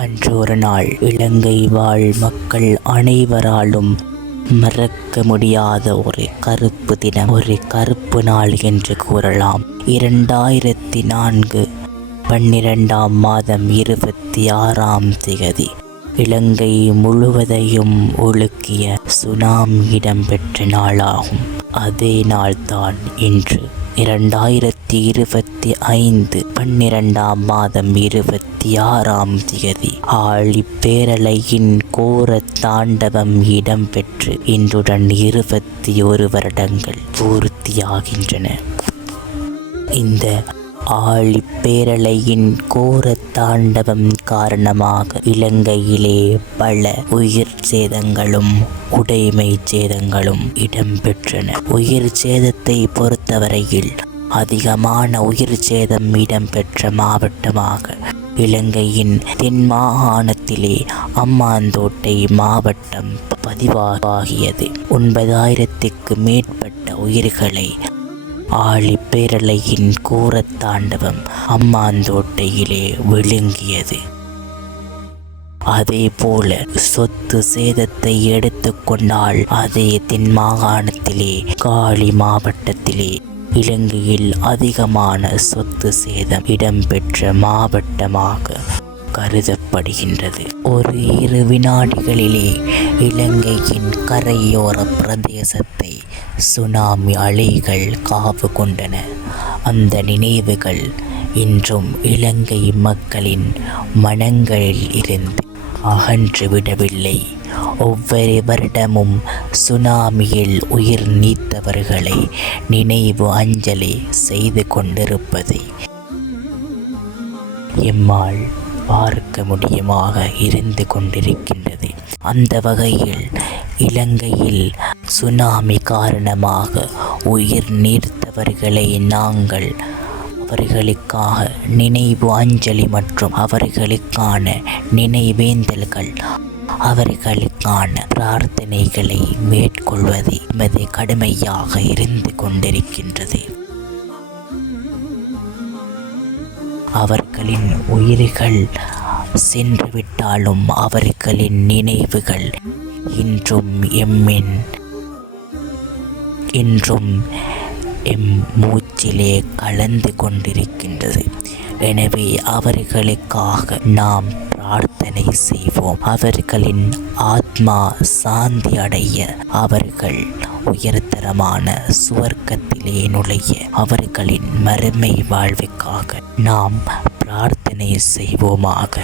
அன்று ஒரு நாள் இலங்கை வாழ் மக்கள் அனைவராலும் மறக்க முடியாத ஒரு கருப்பு தினம், ஒரு கருப்பு நாள் என்று கூறலாம். 2004 12ஆம் மாதம் 26ஆம் தேதி இலங்கை முழுவதையும் ஒழுக்கிய சுனாமி இடம்பெற்ற நாளாகும். அதே நாள்தான் இன்று 2025 12ஆம் மாதம் 26ஆம் தேதி ஆழிப்பேரலையின் கோர தாண்டவம் இடம்பெற்று இன்றுடன் 21 வருடங்கள் பூர்த்தியாகின்றன. இந்த ஆழிப்பேரலையின் கோர தாண்டவம் காரணமாக இலங்கையிலே பல உயிர் சேதங்களும் உடைமை சேதங்களும் இடம்பெற்றன. உயிர் சேதத்தை பொறுத்தவரையில் அதிகமான உயிர் சேதம் இடம்பெற்ற மாவட்டமாக இலங்கையின் தென் மாகாணத்திலே அம்பாந்தோட்டை மாவட்டம் பதிவாகியது. 9000க்கு மேற்பட்ட உயிர்களை ஆழிப்பேரலையின் கோரத்தாண்டவம் அம்பாந்தோட்டையிலே விழுங்கியது. அதே போல சொத்து சேதத்தை எடுத்துக்கொண்டால் அதே தென் மாகாணத்திலே காலி மாவட்டத்திலே இலங்கையில் அதிகமான சொத்து சேதம் இடம்பெற்ற மாவட்டமாக கருதப்படுகின்றது. ஒரு 2 வினாடிகளிலே இலங்கையின் கரையோர பிரதேசத்தை சுனாமி அலைகள் காவு கொண்டன. அந்த நினைவுகள் இன்றும் இலங்கை மக்களின் மனங்களில் இருந்து அகன்றுவிடவில்லை. ஒவ்வொரு வருடமும் சுனாமியில் உயிர் நீத்தவர்களை நினைவு அஞ்சலி செய்து கொண்டிருப்பதை எம்மால் பார்க்க முடியுமாக இருந்து கொண்டிருக்கின்றது. அந்த வகையில் இலங்கையில் சுனாமி காரணமாக உயிர் நீர்த்தவர்களை நாங்கள் அவர்களுக்காக நினைவு அஞ்சலி மற்றும் அவர்களுக்கான நினைவேந்தல்கள், அவர்களுக்கான பிரார்த்தனைகளை மேற்கொள்வது எமது கடமையாக இருந்து கொண்டிருக்கின்றது. அவர்களின் உயிர்கள் சென்றுவிட்டாலும் அவர்களின் நினைவுகள் இன்றும் எம் மூச்சிலே கலந்து கொண்டிருக்கின்றது. எனவே அவர்களுக்காக நாம் பிரார்த்தனை செய்வோம். அவர்களின் ஆத்மா சாந்தி அடைய, அவர்கள் உயர்தரமான சுவர்க்கத்திலே நுழைய, அவர்களின் மறுமை வாழ்வுக்காக நாம் பிரார்த்தனை செய்வோமாக.